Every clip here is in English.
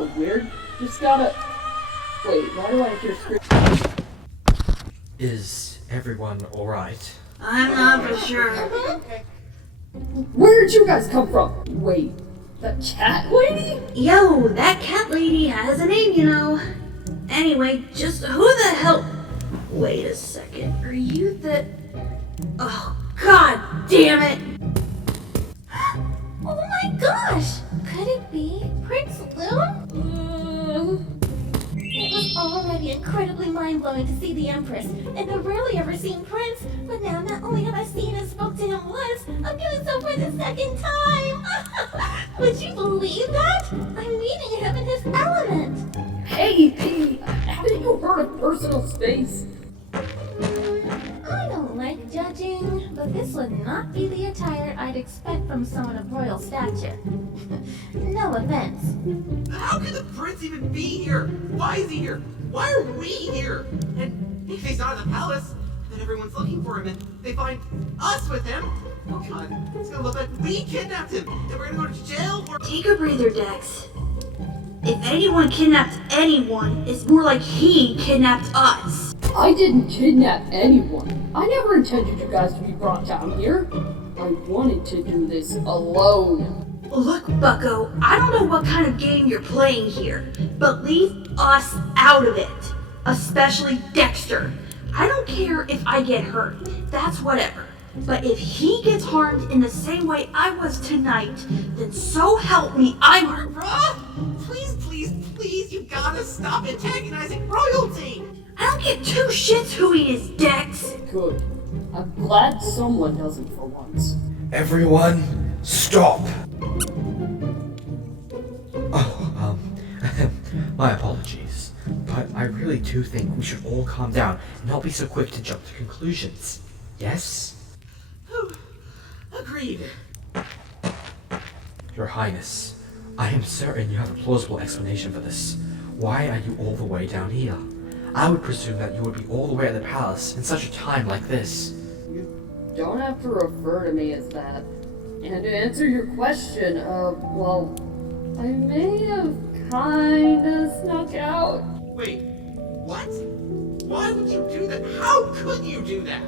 was weird. Just gotta... Wait, why do I hear screaming? Is everyone alright? I'm not for sure. Where did you guys come from? Wait, the cat lady? Yo, that cat lady has a name, you know. Anyway, just who the hell... Wait a second, are you the... Oh, god damn it! Oh my gosh! Could it be Prince Loon? It was already incredibly mind-blowing to see the Empress, and I've rarely ever seen Prince, but now not only have I seen and spoke to him once, I'm doing so for the second time! Would you believe that? I'm meeting him in his element! Hey, haven't you heard of personal space? I don't like judging, but this would not be the attire I'd expect from someone of royal stature. No offense. How could the prince even be here? Why is he here? Why are we here? And if he's not at the palace, then everyone's looking for him and they find us with him. Oh god, it's gonna look like we kidnapped him and we're gonna go to jail or... Take a breather, Dex. If anyone kidnapped anyone, it's more like he kidnapped us. I didn't kidnap anyone. I never intended you guys to be brought down here. I wanted to do this alone. Look, Bucko, I don't know what kind of game you're playing here, but leave us out of it. Especially Dexter. I don't care if I get hurt. That's whatever. But if he gets harmed in the same way I was tonight, then so help me, Barbara! Please, you gotta stop antagonizing royalty! I don't give two shits who he is, Dex. Good. I'm glad someone doesn't for once. Everyone, stop! Oh, my apologies. But I really do think we should all calm down and not be so quick to jump to conclusions. Yes? Agreed. Your Highness, I am certain you have a plausible explanation for this. Why are you all the way down here? I would presume that you would be all the way at the palace in such a time like this. You don't have to refer to me as that. And to answer your question, well, I may have kinda snuck out. Wait, what? Why would you do that? How could you do that?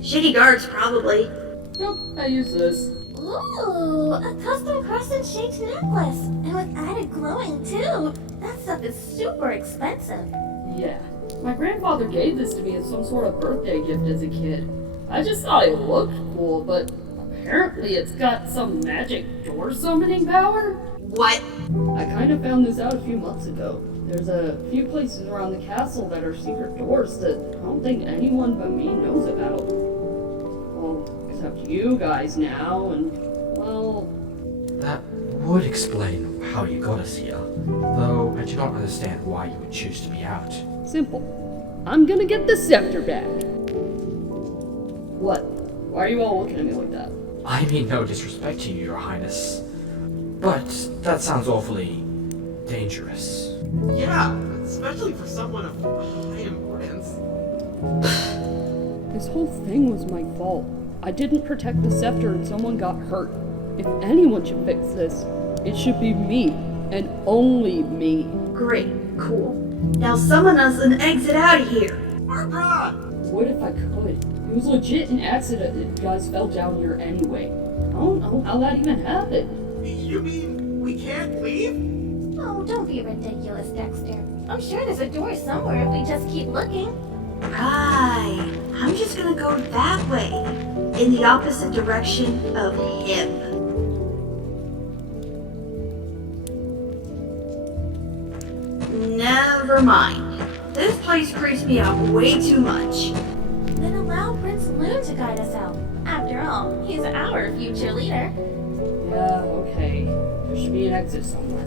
Shitty guards probably. Nope, I use this. Ooh, a custom crescent-shaped necklace, and with added glowing too. That stuff is super expensive. Yeah, my grandfather gave this to me as some sort of birthday gift as a kid. I just thought it looked cool, but apparently it's got some magic door summoning power. What? I kind of found this out a few months ago. There's a few places around the castle that are secret doors that I don't think anyone but me knows about. Well, except you guys now, and, well... That would explain how you got us here, though I do not understand why you would choose to be out. Simple. I'm gonna get the scepter back. What? Why are you all looking at me like that? I mean no disrespect to you, Your Highness, but that sounds awfully dangerous. Yeah, especially for someone of high importance. This whole thing was my fault. I didn't protect the scepter and someone got hurt. If anyone should fix this, it should be me, and only me. Great, cool. Now summon us and exit out of here. Barbara! What if I could? It was legit an accident that you guys fell down here anyway. I don't know how that even happened. You mean we can't leave? Oh, don't be ridiculous, Dexter. I'm sure there's a door somewhere if we just keep looking. Right. I'm just gonna go that way, in the opposite direction of him. Never mind. This place creeps me out way too much. Then allow Prince Loon to guide us out. After all, he's our future leader. Yeah, okay. There should be an exit somewhere.